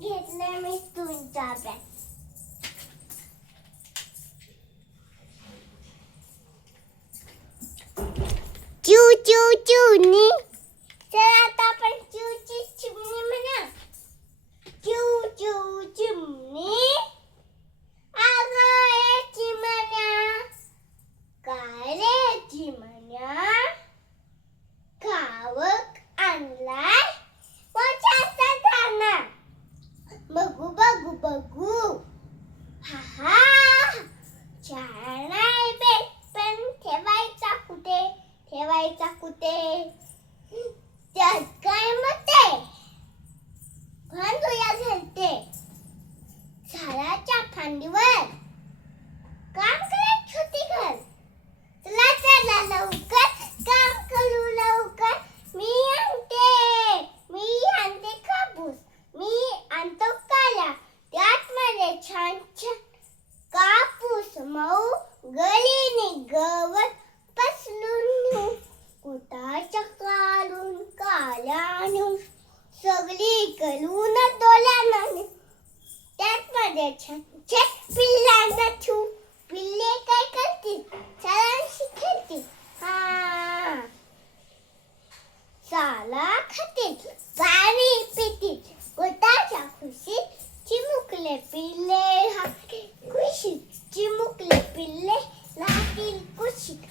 घेतलं मी तुमचा बॅग. चू चू चिमणी. चला आता आपण चूची चिमणी म्हणा. चू चू चिमणी. अगं ए चिमण्या, काय रे चिमण्या, कावक आणलाय मोठ्याचा दाना. बघू बघू बघू. हा हा, छान आहे बेट, पण ठेवायचा कुठे, ठेवायचा कुठे. त्यात काय मते भांडूया घालते झाडाच्या फांदीवर. काम करत होती घर. चला चला लवकर काम करू लवकर. मी आणते कापूस, मी आणतो काला. त्यात मध्ये छान छान कापूस मऊ, गलीने गवत पसरून कुटाच्या काढून काल्याने सगळी करून डोल्याने. त्यात मध्ये छान छान पिल्लांना ठेवू. पिल्ले काय करतील, सरांशी खेळतील. हा, साला खातील, पाणी पितील. कुटाच्या खुशीत चिमुकले पिल्ले खुशीत, चिमुकले पिल्ले राहतील खुशीत.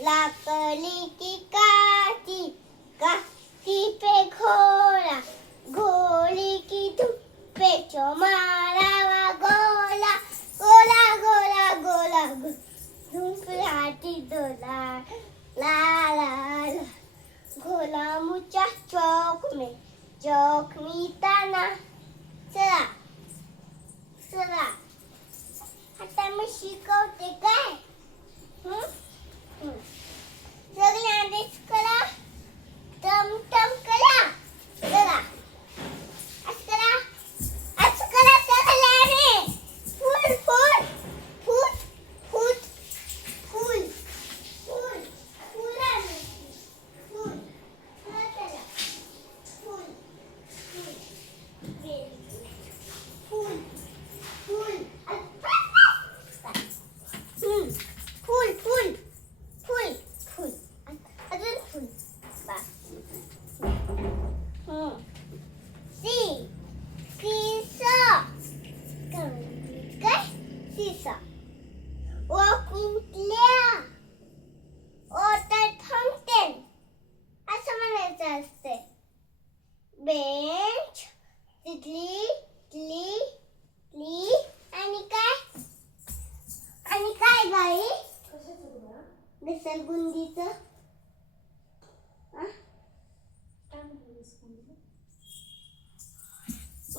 लाकडी की काठी, काठी पे घोडा, घोड़ी की धुप्पे चो मारावा गोला. गोला गोला गोला धुपलाटी डोला. ला ला ला, घोला मुचा चौक में ताना. चला चला आता मी शिकवते काय. सगळे आदेश करा, टम टम करा. चला असं करा, असं करा सगळ्याने. फूल फूल फूल फूल फूल फूल फुलाने फूल. चला फूल फूल फूल फूल फूल फूल फूल फूल अजून फूल. सीसा ओ कुंटल्या ओ तर थांबतेन असं म्हणायचं असते. बेंच, तिथली तिथली तिथली आणि काय गाई घसरगुंडीचं.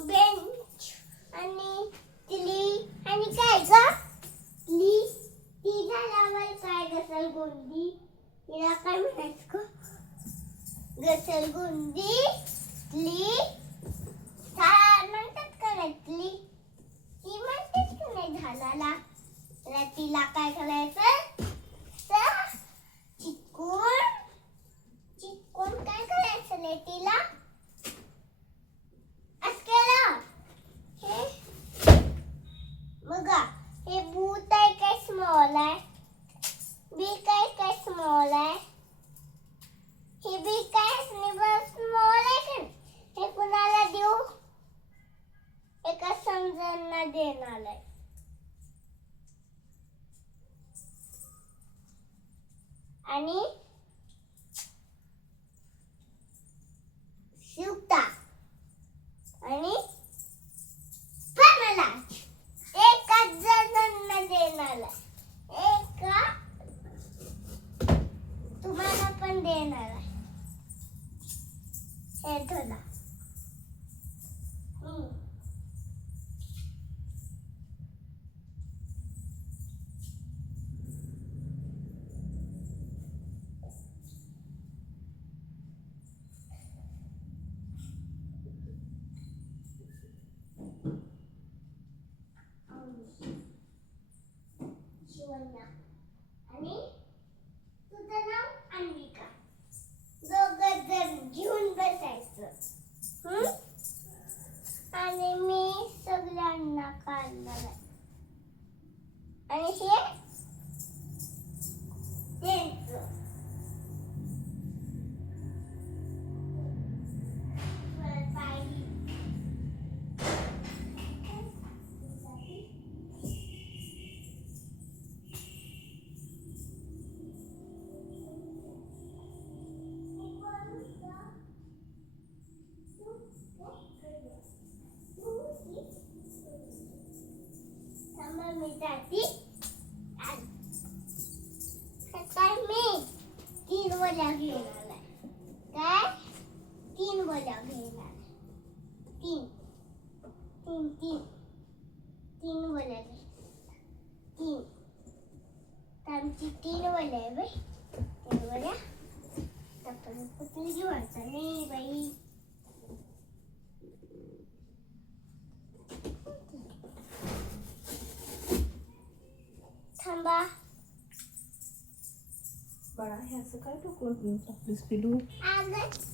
बेंच आणि तिली आणि काय ग ली. ती झाल्यावर काय घसरगुंडी, तिला काय म्हणायचं ग. घसरगुंडी ली म्हणतात का नाही, ती म्हणतात का नाही झाडाला. तर तिला काय करायचं, चिटकून चिटकून काय करायचं रे तिला. बघा हे भूत आहे काय स्मॉल आहे, बी काय स्मॉल आहे, हे बी काय स्मॉल आहे का. हे कुणाला देऊ, एका समजांना देणार आहे. आणि शिवता आणि मला एका जणांना देणार आहे. एका तुम्हाला पण देणार आहे. हे धरा. शिवण्या आणि तुझं नाव अन्विका. बोल्या घेणार आहे. काय 3 बोल्या घेणार. 3 3 3 3 बोल्या घे. 3 आमची 3 बोल्या आहे बाई. 3 बोल्या आपण कुठली घेऊ आता नाही बाई. थांबा बाळा हे असं काय टाकून टाकलीस पिलू? अगं